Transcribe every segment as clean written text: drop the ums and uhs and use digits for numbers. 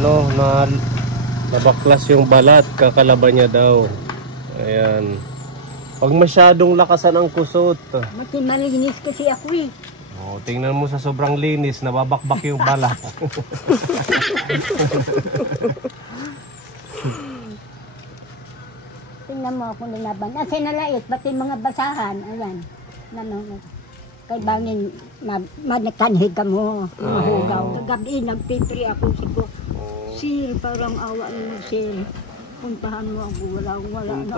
ano, nabaklas yung balat, kakalaban niya daw. Ayan. Pag masyadong lakasan ang kusot. Malinis kasi ako eh. Oh, tingnan mo sa sobrang linis, nababakbak yung balat. Tingnan mo ako nilaban. Kasi nalait, pati mga basahan. Ayan. Kay bangin, manakanhig ka mo. Mahugaw. Kagabi, nagpipri ako siko. Sir, parang awa mo, sir. Puntahan mo ako, wala na.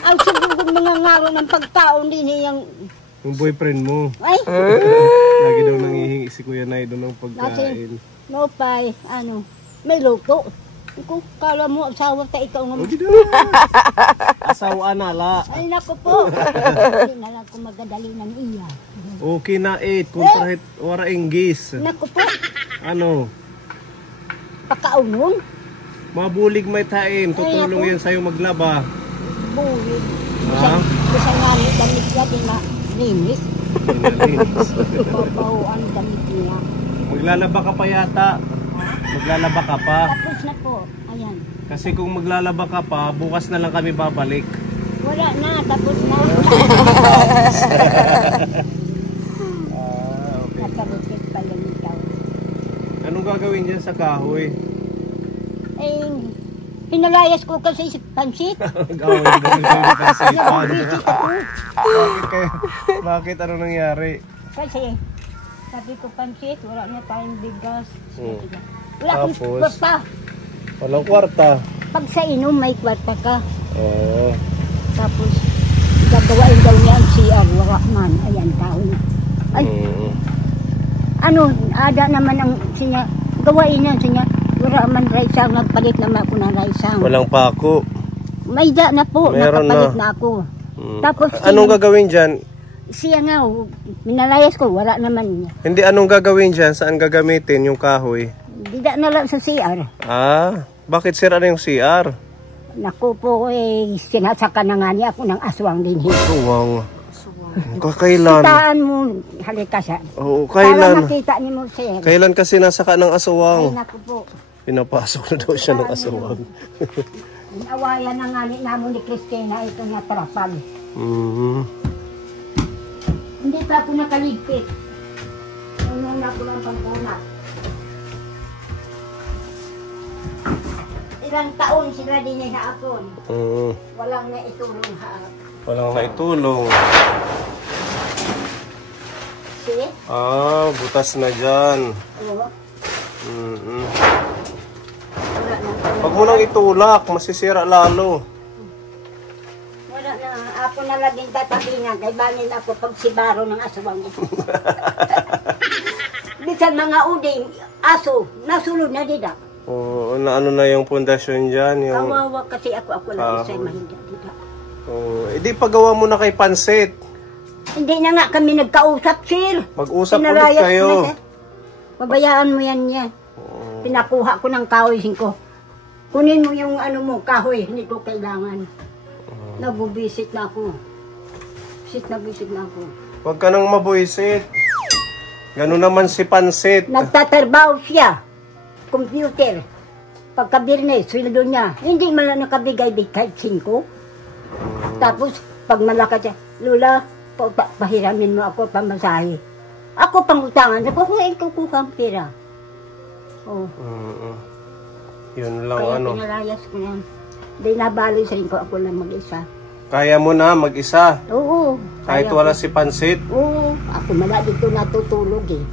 Ang sigurong mga ngaro ng pagkaon din yung... Yung boyfriend mo. Ay! Lagi daw nangihingi si Kuya Nay doon ng pagkain. No, pay, may luto. Kung kala mo, asawa ta ikaw nga. Asawa nala. Ay, naku po. Hindi na lang kung magadali ng iya. Okay na 8, kung kahit wara inggis. Naku po. Ano? Pakaunon? Mabulig may tain, tutulong yan sa'yo maglaba. Bulig. Ha? Bisa nga ni damit niya, di na linis. Babaw ang damit niya. Maglalaba ka pa yata. Maglalaba ka pa. Tapos na po, ayan. Kasi kung maglalaba ka pa, bukas na lang kami babalik. Wala na, tapos na. Okay. Nakaripit pala nito. Anong gagawin dyan sa kahoy? Eh, pinalayas ko kasi sa pansit. Gawin kayo pansit. Nag-visit ako. Bakit? Ano nangyari? Kasi, sabi ko pansit, wala na tayong bigas. Wala Tapos? akong kwarta. Walang kwarta. Pag sa inom, may kwarta ka. Oo. Tapos, gagawain daw niya ang CR, wala man. Ayan, taon. Ay, ada naman ang siya, gawain niya siya. Wala man raisang, nagpalit naman ako ng raisang. Walang pako. May da na po, meron nakapalit na ako. Tapos, anong gagawin dyan? Siya nga, minalayas ko, wala naman niya. Hindi, anong gagawin dyan? Saan gagamitin yung kahoy? Dida na lang sa CR. Ah, bakit sira na yung CR? Naku po, sinasaka na nga niya ako ng aswang din. Aswang. Kailan? Kitaan mo, halika siya. Oo, Para kailan? makita ni mo siya. Kailan kasi nasaka ng aswang? Ay, naku po. Pinapasok na daw siya ng aswang. Awayan na nga ni namo ni Cristina ito nga trapal. Hindi pa ako nakaligpit. Nung ako lang pangkunat. Ilang taon sila din na ako. Walang naitulong ha. Walang naitulong. See? Ah, butas na dyan. Oo. Wala na. Pag mo nang itulak, masisira lalo. Wala na. Ako na laging tatabingan. Kay banin ako pag sibaro ng aswang ito. Bisan mga uding, aso, nasulod na dida. Oo, ano na yung pundasyon dyan? Yung... Kawawa kasi ako lang isa mahinda dida. Oo, edi pagawa mo na kay Pansit. Hindi na nga kami nagkausap, sir. Mag-usap ulit kayo. Pabayaan mo yan niya. Pinakuha ko ng kahoy ko. Kunin mo yung ano mo, kahoy. Hindi ko kailangan. Nabubisit na ako. Bisit na ako. Huwag ka nang mabuisit. Ganun naman si Pansit. Nagtatrabaho siya. Computer. Pagkabirnes, sweldo niya. Hindi man lang nakabigay kahit 5. Tapos, pag malakad siya, Lola, pahiramin mo ako pamasahe. Ako pangutangan. Nakukuhain ko kukang pera. Oh. Yun lang. Kaya ano. pinalayas ko yan. Di nabalis rin ko ako lang mag-isa. Kaya mo na mag-isa. Oo. Kahit wala si Pansit. Oo. Ako mala dito natutulog eh.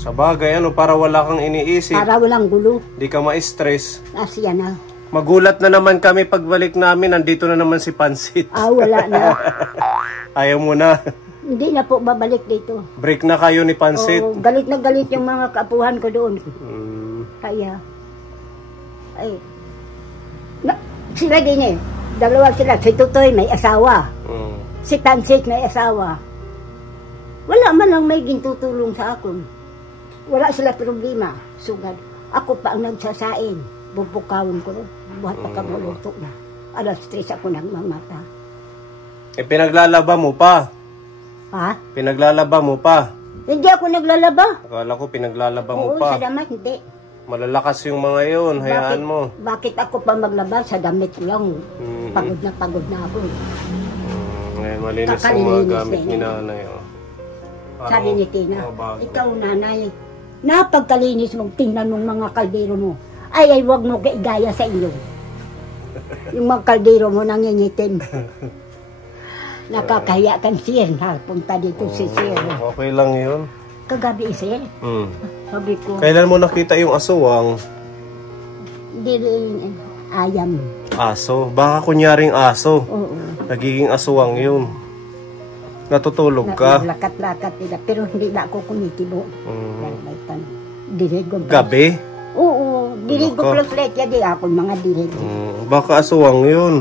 Sa bagay, para wala kang iniisip. Para walang gulo. Di ka ma-stress. Asya na. Magulat na naman kami pagbalik namin. Nandito na naman si Pansit. Wala na. Ayaw mo na. Hindi na po babalik dito. Break na kayo ni Pansit. Galit na galit yung mga kaapuhan ko doon. Kaya. Sila din eh. Dalawa sila. Si Tutoy may asawa. Si Pansit may asawa. Wala man lang may gintutulong sa akin. Wala sila problema. Sugad. Ako pa ang nagsasain. Bubukawin ko. Buhat pagkabuluto na. Alas 3 ako nagmamata. Pinaglalaba mo pa. Ha? Pinaglalaba mo pa. Hindi ako naglalaba. Akala ko pinaglalaba mo Oo, pa. sa damit, hindi. Malalakas yung mga yun, hayaan mo. Bakit ako pa maglaba sa damit lang? Pagod na ako. Ngayon, malinis yung mga Kakalilinis gamit na ni yun. nanay. Oh. Sabi ni Tina, bago. ikaw nanay, napagkalinis mong tingnan mong mga kaldero mo. Ay, wag mo igaya sa inyo. Yung mga kaldero mo nangingitim. Nakakahiya kan sir, ha? Punta dito si sir. Okay lang yun. Kagabi sir, sabi ko, Kailan mo nakita yung aswang? hindi rin ayam. Aso? Baka kunyaring aso. Oo. Nagiging aswang yun. Natutulog ka? Lakat-lakat nila, pero hindi na ako kumitibo. Dirigo. Gabi? Oo, dirigo Ano ka? plus let yadi ako mga dirigo. Baka aswang yun.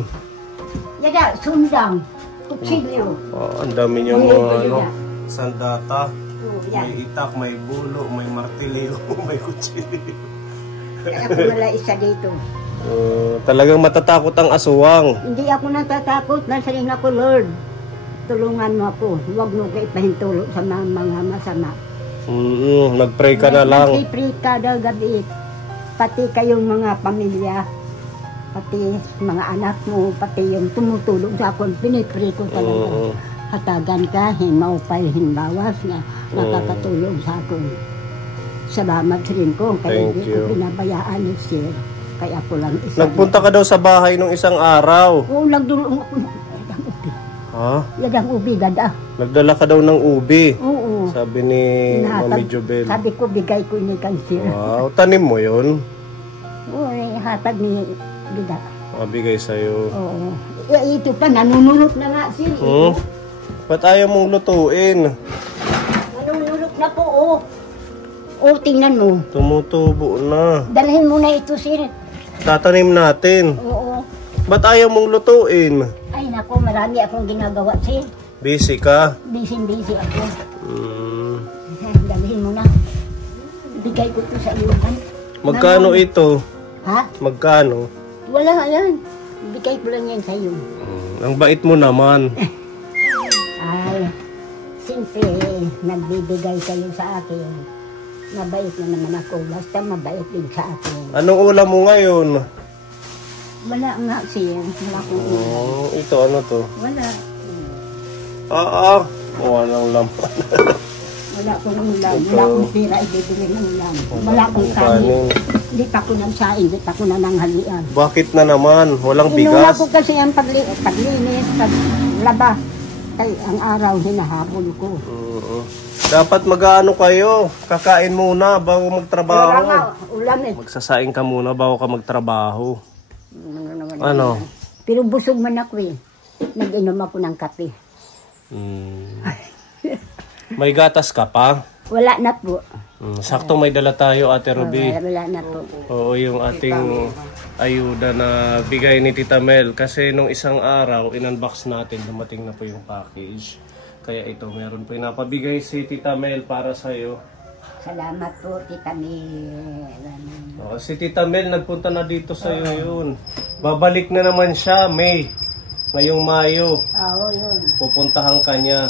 Yada, sundang, kutsilyo. Ang dami niyang Dirigo mga yun ano, yan. sandata. Oo, yan. May itak, may bulo, may martilyo, may kutsilyo. Kaya ako wala isa dito. Talagang matatakot ang aswang. Hindi ako natatakot, nasaling ako, Lord. Tulungan mo ako, huwag mo kayo ipahintulot sa mga masama. Nag-pray ka na lang. Nag-pray kada gabi. Pati kayong mga pamilya, pati mga anak mo, pati yung tumutulong sa akin, pinipray ko talaga. Hatagan ka, maupay, bawas na nakakatulong sa akin. Salamat rin ko, kaya Thank hindi ko you. pinabayaan ni Sir. Kaya ako lang isa. Nagpunta ka daw sa bahay nung isang araw. Oo, nagdulong ako. Yadang ubi. Ha? Yadang ubi, ganda. Nagdala ka daw ng ubi. Oo. Sabi ni Mami Jobel. Sabi ko, bigay ko ni Kansir. Wow, tanim mo yun? Oo, hatag ni Bida. Mabigay sa'yo. Oo. Ito pa, nanunulot na nga Sir. Ba't ayaw mong lutuin? Nanunulot na po, oh. Oh, tingnan mo. Tumutubo na. Dalhin mo na ito, Sir. Tatanim natin. Oo. Ba't ayaw mong lutuin? Ay, nako, marami akong ginagawa, Sir. Busy ka? Busy ako. Dalhin mo na. Bigay ko ito sa iyo. Magkano ito? Ha? Magkano? Wala nga yan. Bigay ko lang yan sa iyo. Ang bait mo naman. Ay, siyempre, nagbibigay kayo sa akin. Mabait na naman ako. Basta mabait din sa akin. Anong ulam mo ngayon? Wala nga, Sir. Wala akong ulam. Ito ano to? Wala. Walang laman. Wala akong ulam. Wala akong pira ibibili ng ulam. Wala akong kanin. Hindi pa ko ng saing. Hindi pa ko na nanghalian. Bakit na naman? Walang Inuna bigas? ko kasi ang paglinis, paglaba. Ay, ang araw hinahabol ko. Dapat mag-ano kayo? Kakain muna bago Wala nga, magtrabaho. ulam eh. Magsasaing ka muna bago ka magtrabaho. Ano? Pero busog man ako eh. Nag-inom ako ng kape. May gatas ka pa? Wala na po. Sakto may dala tayo, Ate Ruby. Wala na po. Oo, yung ating ayuda na bigay ni Tita Mel. Kasi nung isang araw, in-unbox natin, dumating na po yung package. Kaya ito, meron po napabigay si Tita Mel para sa'yo. Salamat po, Tita Mel. Si Tita Mel, nagpunta na dito sa'yo yun. Babalik na naman siya, May. Ngayong Mayo. Oo, yun. Pupuntahan ka niya.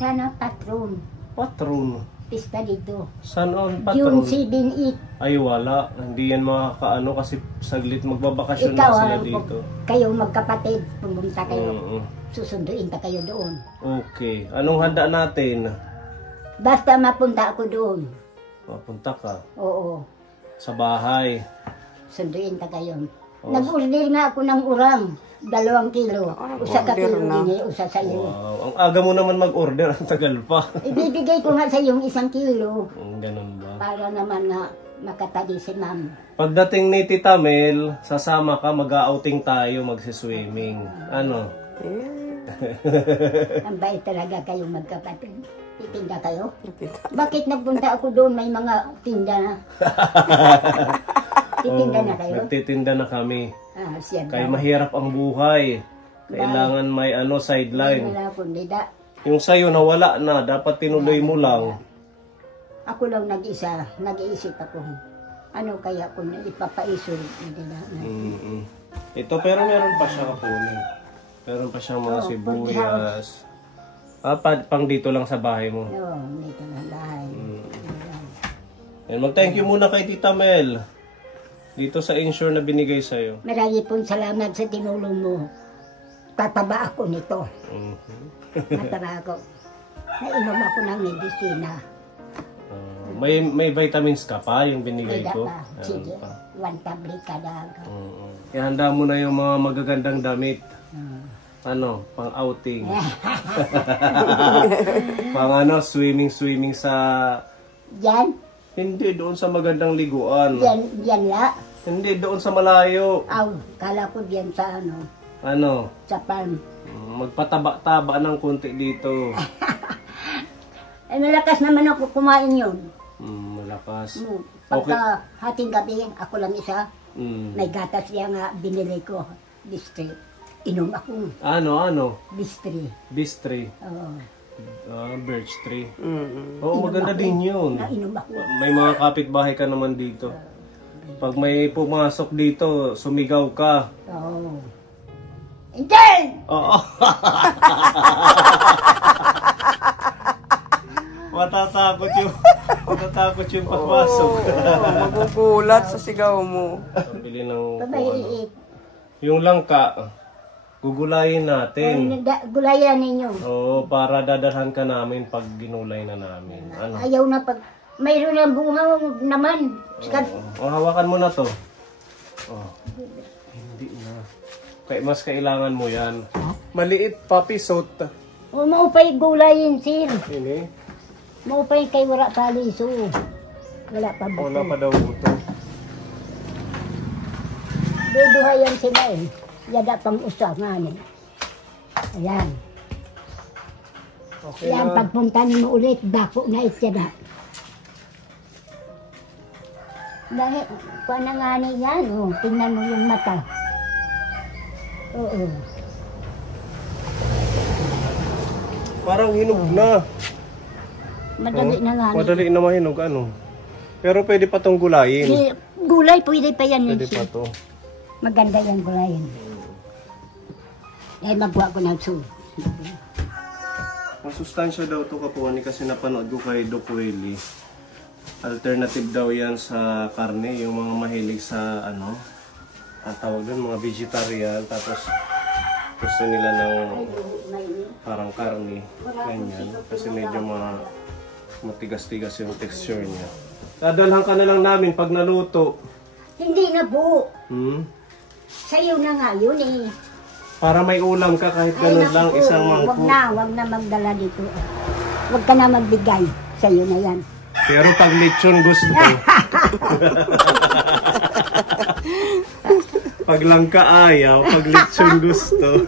Sana patron. Patron. Pista dito. Saan on June patron? 7-8. Ay wala, hindi yan makakaano kasi saglit magbabakasyon Ikaw, na sila dito. kayo magkapatid, pumunta kayo. Oo. Susunduin ka kayo doon. Okay, anong handa natin? Basta mapunta ako doon. Mapunta ka Oo. sa bahay. Sunduin ka kayo. Nag-order nga ako ng urang. 2 kilo. Usa ka kilo din usa sa iyo. Wow, ang aga mo naman mag-order, ang tagal pa. Ibibigay ko nga sa iyo 1 kilo. Ganun ba? Para naman nga makatali si ma'am. Pagdating ni Tita Mel, sasama ka, mag-outing tayo, magsiswimming. Ano? Ang bait talaga kayo magkapatid. Titinda kayo? Bakit nagpunta ako doon? May mga tinda na. Titinda na kayo? Nagtitinda na kami. Siya Kaya daw. mahirap ang buhay. Kailangan may sideline. Wala akong dida. Yung sa'yo nawala na, dapat tinuloy mo lang. Ako lang nag-isa. Nag-iisip ako. Ano kaya kung ipapaiso? Hindi na. Ito pero meron pa siya kapunin. Meron pa siyang mga sibuyas. Pang dito lang sa bahay mo. Oo, dito lang bahay. Mag-thank you muna kay Tita Mel. Dito sa insure na binigay sa'yo. Marami pong salamat sa tinulong mo. Tataba ako nito. Mataba ako. Nainom ako ng medisina. May vitamins ka pa yung binigay ko? Sige, 1 tablet kada aga. Ihanda mo na yung mga magagandang damit. Pang outing. Pang swimming sa... Yan? Hindi, doon sa magandang liguan. Yan la? Hindi, doon sa malayo. Kala ko yan sa Sa farm. Magpataba-taba ng konti dito. Malakas naman ako kumain yun. Malakas. Pagka hating gabi, ako lang isa. May gatas niya nga binili ko. Bistri. Inom ako. Ano? Bistri. Bistri. Oo. Birch tree. Oo, maganda din yun. Nainom ako. May mga kapitbahay ka naman dito. Pag may pumasok dito, sumigaw ka. Oo. Hindi! Oo. Matatakot yung pagpasok. Magugulat sa sigaw mo. Bili ng Pabaiit. yung langka, gugulayin natin. Gulayan ninyo. Oo, para dadalhan ka namin pag ginulay na namin. Ayaw na pag... Mayroon na bunga naman. Hawakan mo na to. Hindi na. Kaya mas kailangan mo yan. Maliit, papi, sot. Maupay gulayin, sir. Ini? Maupay kay wala paliso. Wala pa ba? Wala pa daw buto. Duduhayan sila eh. Yada pang usangan eh. Ayan. Okay Ayan, na. pagpunta mo ulit, dako na ityada. Dahil, kuha na nga yan, tingnan mo yung mata. Oo. Parang hinog na. Madali na nga. Madali na mahinog, Pero pwede pa tong gulayin. Gulay, pwede pa yan. Pwede pa to. Maganda yung gulayin. Dahil magbuha ko ng soup. Ang sustansya daw to kapuan kasi napanood ko kay Doc Willie. Alternative daw yan sa karne, yung mga mahilig sa ang tawag doon, mga vegetarian, tapos gusto nila ng parang karne, ganyan, kasi medyo matigas-tigas yung texture niya. Dadalhan ka na lang namin pag naluto. Hindi na po. Sa'yo na nga yun eh. Para may ulam ka kahit ganun lang, naku, isang mangkok. Wag na magdala dito. Wag ka na magbigay. Sa'yo na yan. Pero pag lechon gusto. Pag langka ayaw, pag lechon gusto.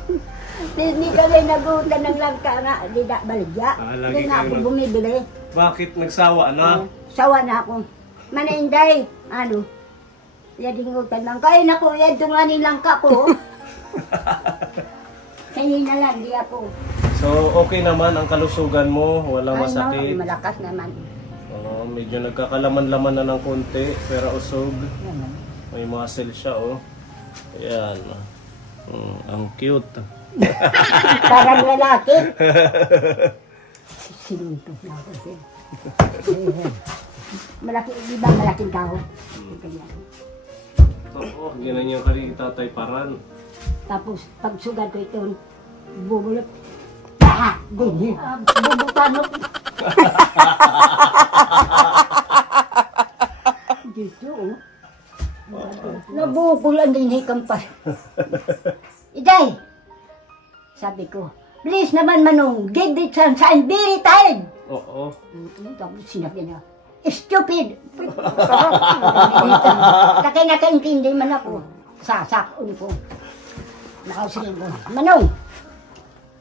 Hindi kami nagutan ng langka nga. Hindi na baligya. Lagi Hindi na ako bumibili. Bakit nagsawa na? Sawa na ako. Manainday. Yadingutan lang. Kaya na ko, yan tunganin langka ko. Sa'yo na lang, di ako. So, okay naman ang kalusugan mo, walang masakit. Malakas naman. Medyo nagkakalaman-laman na ng konti, pero usog. May muscle siya, Ayan. Ang cute. Parang lalaki. Sinuntok na ako siya. Malaki, di ba malaking tao? Oo, ganyan yung kali Tatay Paran. Tapos, pag sugat ko ito, bubulot. Bubutanok. Dito, nabubulan din hikang pa. Iday! Sabi ko, please naman Manong, give it some sign, very tired. Oo. Tapos sinabi niya, stupid! Kaya nakaintindi man ako. Sasakon ko. Nakausilin ko, Manong,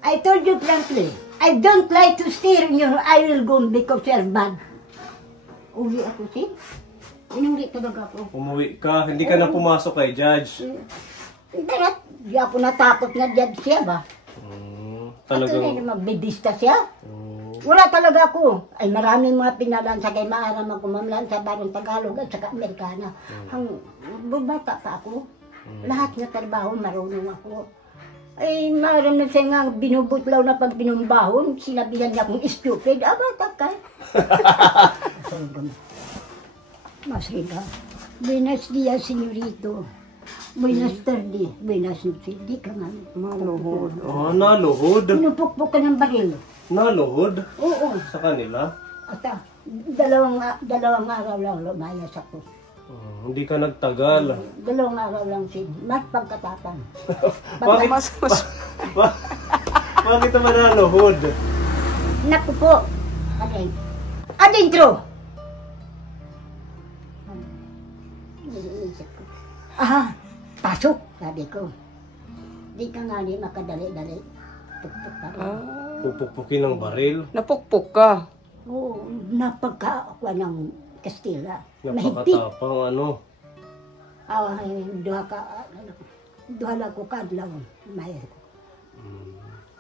I told you frankly, I don't like to steer in your I will go because you're bad. Uwi ako, see? Inuwi talaga ako. Umuwi ka, hindi ka na pumasok kay Judge. Hindi ako natakot na dyan siya ba? Talagang... At magbibista siya. Wala talaga ako. Ay maraming mga pinalansa kay maaram ako mamlansa barong Tagalog at saka Amerikana. Ang bubata pa ako. Lahat na trabaho marunong ako. Ay, maram na siya nga binubutlaw na pag binumbahon, sinabihan niya akong stupid. Bata ka. Mas rida. Buenos dias, senyorito. Buenas tardes. Buenas noches. Di ka nga. Maluhod. Naluhod? Pinupukpuk ka ng baril. Naluhod? Oo. Sa kanila? At dalawang araw lang lumayas ako. Hindi ka nagtagal. Dalawang araw lang siya. Mas pagkatapang. Bakit? Bakit naman naluhod? Naku po. Adentro! Iniisip ko. Pasok, sabi ko. Di ka nga di makadali-dali. Pukpuk pa rin. Pupukpukin ng baril? Napukpuk ka. Oo, napagka-akwa ng Kastila. Mahigpit. Napakatapang ano? Duha lang ko kadlaw. Mayroon ko.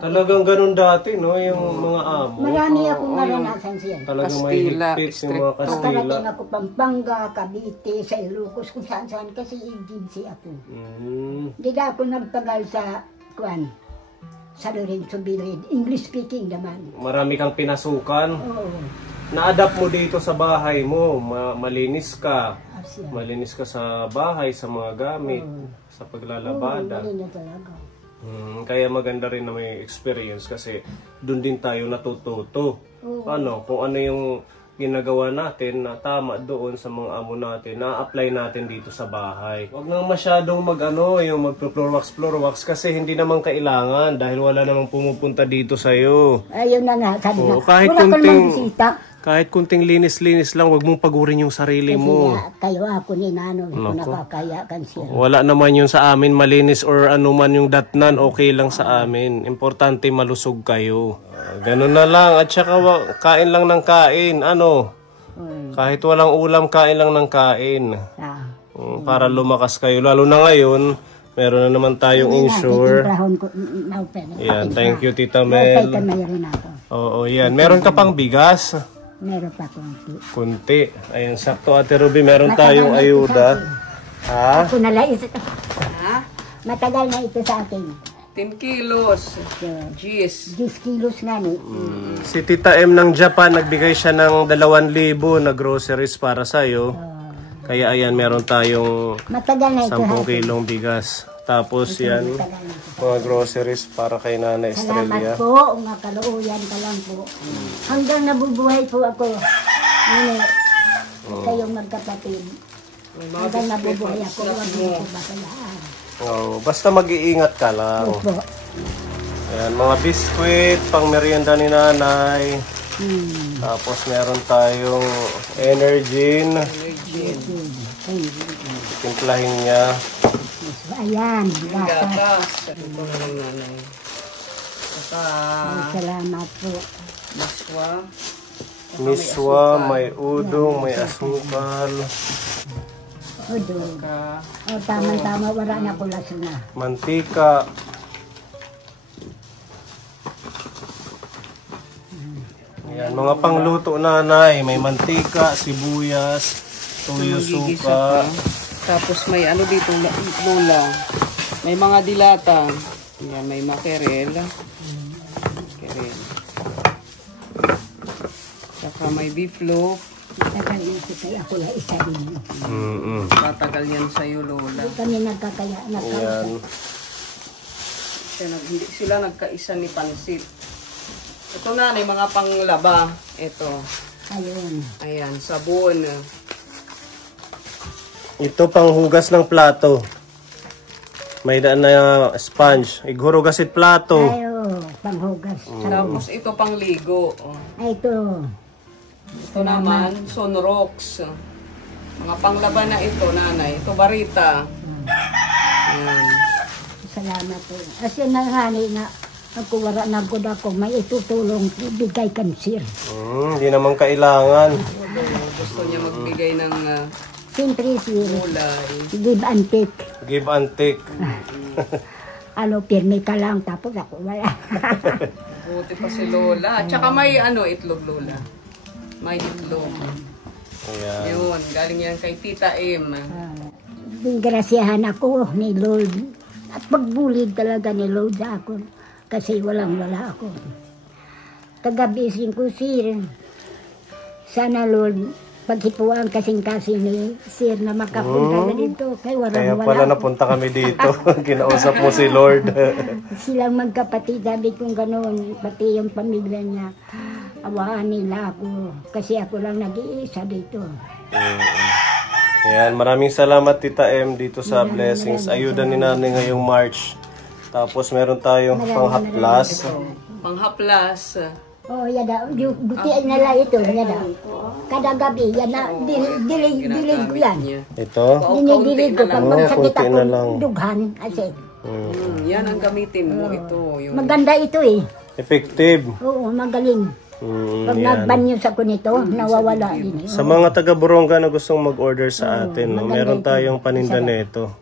Talagang ganun dati, no? Yung mga amo. Marami akong naranasan siya. Talagang Kastila, mahigpit yung mga Kastila. Nakarating ako Pampanga, Cavite, sa Ilocos, kung saan-saan kasi agency ako. Hindi na ako nagtagal sa sa Lorenzo Bilid. English speaking naman. Marami kang pinasukan. Oo. Na-adapt mo dito sa bahay mo. Malinis ka. Asya. Malinis ka sa bahay, sa mga gamit, sa paglalabada. Mali na talaga. Kaya maganda rin na may experience kasi doon din tayo natututo. Ano, kung ano yung ginagawa natin na tama doon sa mga amo natin, na-apply natin dito sa bahay. Huwag nang masyadong yung mag-floor wax kasi hindi naman kailangan dahil wala namang pumupunta dito sa'yo. Ayun na nga, sabi na, kahit wala ka kunting- namang bisita. Kahit kunting linis-linis lang, huwag mong pagurin yung sarili Kasi mo. nga, kayo ako ni Nano, kung nakakaya kan siya. Wala naman yun sa amin malinis or ano man yung datnan, okay lang sa amin. Importante malusog kayo. Ganun na lang. At saka kain lang ng kain. Ano? Kahit walang ulam, kain lang ng kain. Para lumakas kayo. Lalo na ngayon, meron na naman tayong insure. Yan, thank you Tita Mel. Oo, yan. Meron ka pang bigas? Meron pa konti. Kunti. Ayan, sakto Ate Ruby, meron tayong ayuda. Ha? Ako nalais ito. Matagal na ito sa akin. 10 kilos. Jeez. 10 kilos nga ni. Si Tita M ng Japan, nagbigay siya ng 2,000 na groceries para sa'yo. Kaya ayan, meron tayong Matagal na ito. 10 kilong bigas. Tapos yan, mga groceries para kay Nana Estrella. Salamat po, mga kaluuyan ka lang po. Hanggang nabubuhay po ako. Kayong magkapatid. Hanggang nabubuhay ako, huwag mo ko bakalaan. Basta mag-iingat ka lang. Opo. Ayan, mga biskwit, pang merienda ni Nanay. Tapos meron tayong Energin. Timplahin niya. Ayan, gatas. Gatas. Ito na lang nanay. Salamat po. Miswa. Miswa, may udong, may asukal. Udong. Tama-tama, wala na ko na. Mantika. Ayan, mga pangluto Nanay. May mantika, sibuyas, tuyo, suka. Tapos may ano dito, lola. May mga dilata. Yan, may makerel. Makerel. Saka may beef loaf. Tagal ito kaya ako yung isa rin. Tatagal yan sa'yo, lola. Hindi kami nagkakaya. Ayan. Hindi sila nagkaisa ni Pansit. Ito na, may mga panglaba. Ito. Ayun. Ayan, sabon. Ito pang hugas ng plato. May daan na sponge. Ighurugasit plato. Ayo, panghugas. Tapos ito pang ligo. Ay, ito. Ito naman, Sunrocks. Mga panglaba na ito, nanay. Ito, Barita. Ayan. Salamat po. Kasi nanghani nga, ako wala na good ako, may itutulong, bigay kansir. Hindi naman kailangan. Gusto niya magbigay ng Siyempre, kulay. give and take. Give and take. Pirmi ka lang, tapos ako wala. Buti pa si Lola. Tsaka may itlog, Lola. May itlog. Ayan. Yun, galing yan kay Tita M. Dingrasyahan ako ni Lord At pagbulid talaga ni Lord sa ako. Kasi walang-wala ako. Kagabisin ko, Sir. Sana, Lord, paghipuan kasing-kasing ni Sir na makapunta na dito. Kaya Kaya walang-wala pala ako. napunta kami dito. Kinausap mo si Lord. Silang magkapatid, sabi kong gano'n, pati yung pamilya niya. Awaan nila ako. Kasi ako lang nag-iisa dito. Yan, maraming salamat Tita M dito sa Blessings. Ayuda ni Nanay ngayong March. Tapos meron tayong panghaplas. Panghaplas. Oh, yada, buti nila ito, yada. Kada gabi, yana, dilig ko yan. Ito. Dinidilig ko pag magsakit kunti ako, na lang. dughan, kasi. Yan ang gamitin mo. Ito. Yung Maganda ito eh. Effective. Oo, magaling. Pag Yan. nagbanyo sa ko nito, nawawala din. Sa mga taga Boronga na gustong mag-order sa atin, no, meron tayong paninda nito.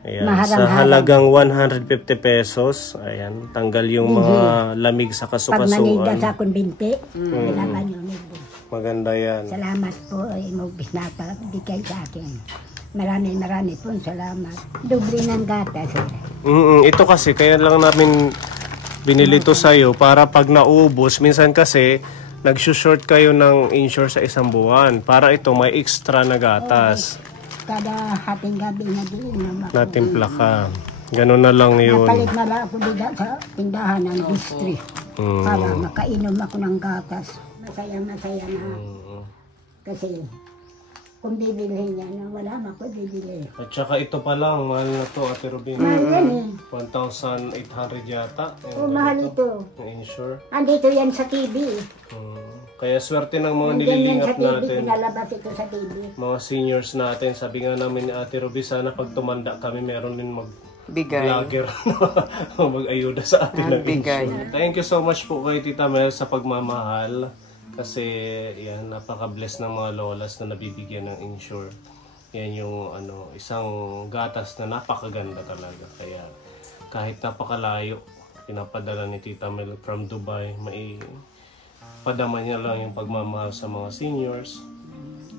Ayan, sa halagang 150 pesos, ayan, tanggal yung mga lamig sa Pag maniga kasukasuan. sa akong binti, kailangan yun. Maganda yan. Salamat po, Imobis Nata, bigay sa akin. Marami po salamat. Dobre ng gatas. Ito kasi, kaya lang namin binili to sa'yo para pag naubos, minsan kasi nag-short kayo ng insure sa isang buwan. Para ito may extra na gatas. Kada hating gabi na din naman. Natimpla ka. Ganun na lang yun. Napalit na lang ako dito sa tindahan ng district. Para makainom ako ng gatas. Masaya na. Kasi kung bibili niya, wala na ako bibili. At saka ito pa lang, mahal na to, Ate Rubin. Mahal yan eh. 1,800 yata. Oo, mahal ito. Yung insure. Andito yan sa TV. Kaya swerte ng mga Nandiyan yan nililingap sa TV, natin. pinalabas ito sa TV. Mga seniors natin. Sabi nga namin ni Ate Ruby, sana pag tumanda kami, meron din bigay. vlogger mag-ayuda sa atin ng Bigay. insure. Thank you so much po kay Tita Mel sa pagmamahal. Kasi yan, napaka-bless ng mga lolas na nabibigyan ng insure. Yan yung isang gatas na napakaganda talaga. Kaya kahit napakalayo, pinapadala ni Tita Mel from Dubai, padama niya lang yung pagmamahal sa mga seniors.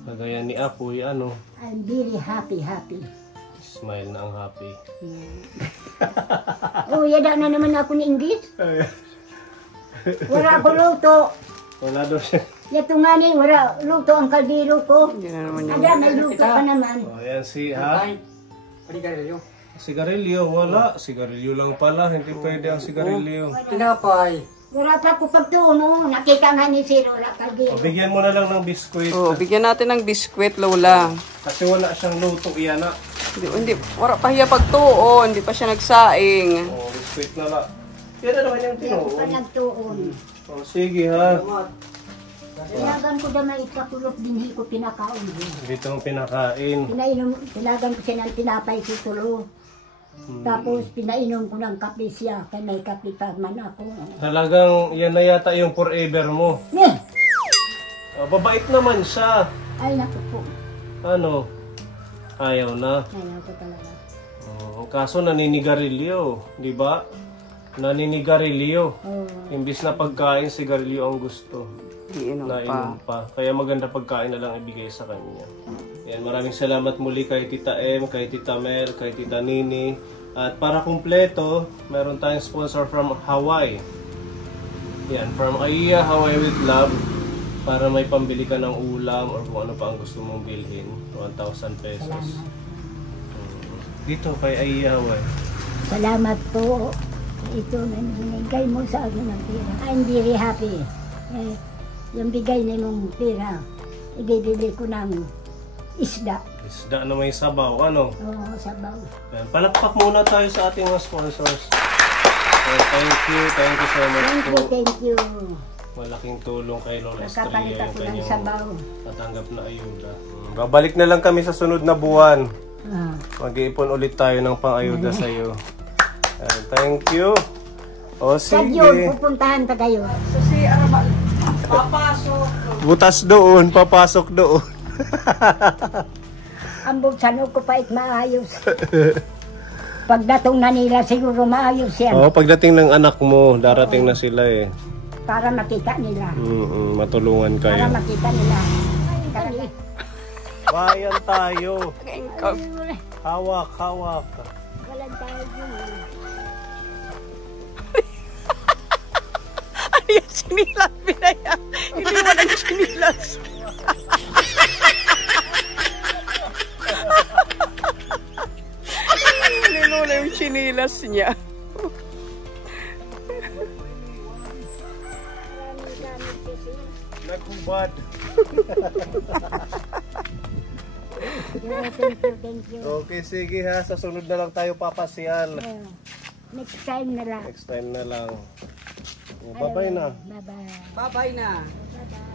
Kagaya ni Apoy, I'm very happy. smile na ang happy. Oh, yada na naman ako ni Ingrid. Wala ako luto. Wala daw siya. Yato nga ni, wala luto ang kaldero ko. Yan na naman yung... Ada, may luto ka naman. Ayan Sigarilyo, wala. Sigarilyo lang pala, hindi pwede ang sigarilyo. Tinapay. Wala pa ako pagtuno. Nakita nga ni Sir, wala kaldero. Bigyan mo na lang ng biskwit. bigyan natin ng biskwit, Lola. Kasi wala siyang luto, iyan na. Hindi, wala pa hiya pagtuon. Hindi pa siya nagsaing. Biskwit na lang. Yan na naman yung Hindi ako pa tinuon. nagtuon. Sige ha. Tinagan ko na may ikakulot din ko pinakaon. Dito ang pinakain. Tinagan ko siya ng tinapay tutulo. Tapos pinainom ko ng kape siya. Kaya may kape pa man ako. Talagang yan na yata yung forever mo. Babait naman siya. Ay, naku po. Ano? Ayaw na. Ayaw ko talaga. Kaso naninigarilyo, di ba? Naninigarilyo. Imbis na pagkain, sigarilyo ang gusto. Nainom pa. Kaya maganda pagkain na lang ibigay sa kanya. Yan, maraming salamat muli kay Tita M, kay Tita Mel, kay Tita Nini. At para kumpleto, meron tayong sponsor from Hawaii. Yan, from AIA Hawaii with Love. Para may pambili ka ng ulam or kung ano pa ang gusto mong bilhin. 1,000 pesos. Dito kay AIA Hawaii. Salamat po. Ito na binigay mo sa akin ng pera. I'm very happy. Yung bigay na mong pera, ibibili ko ng isda. Isda na may sabaw, ano? Oo, sabaw. Yan, palakpak muna tayo sa ating mga sponsors. Thank you so much po. Thank you. Malaking tulong kay Lola Nakapalit Estrella ako yung ng sabaw. kanyang natanggap na ayuda. Babalik na lang kami sa sunod na buwan. Mag-iipon ulit tayo ng pang-ayuda sa iyo. Thank you. O Sa sige. yun, pupuntahan ta kayo. Si Arabal, papasok. Butas doon, papasok doon. Ang bulsano ko pa maayos. Pagdating na nila, siguro maayos yan. Oo, pagdating ng anak mo, darating na sila eh. Para makita nila. Matulungan kayo. Para makita nila. Bayan tayo. Hawak. Hawak. Walang tayo yun. Ano yung sinilas, Binaya? Hindi mo ng sinilas. Nilula yung sinilas niya. Naghubad. Thank you. Okay, sige ha. Sa sunod na lang tayo papasyal. Next time na lang. Next time na lang. Bye-bye na. Bye-bye. Bye-bye na. Bye-bye.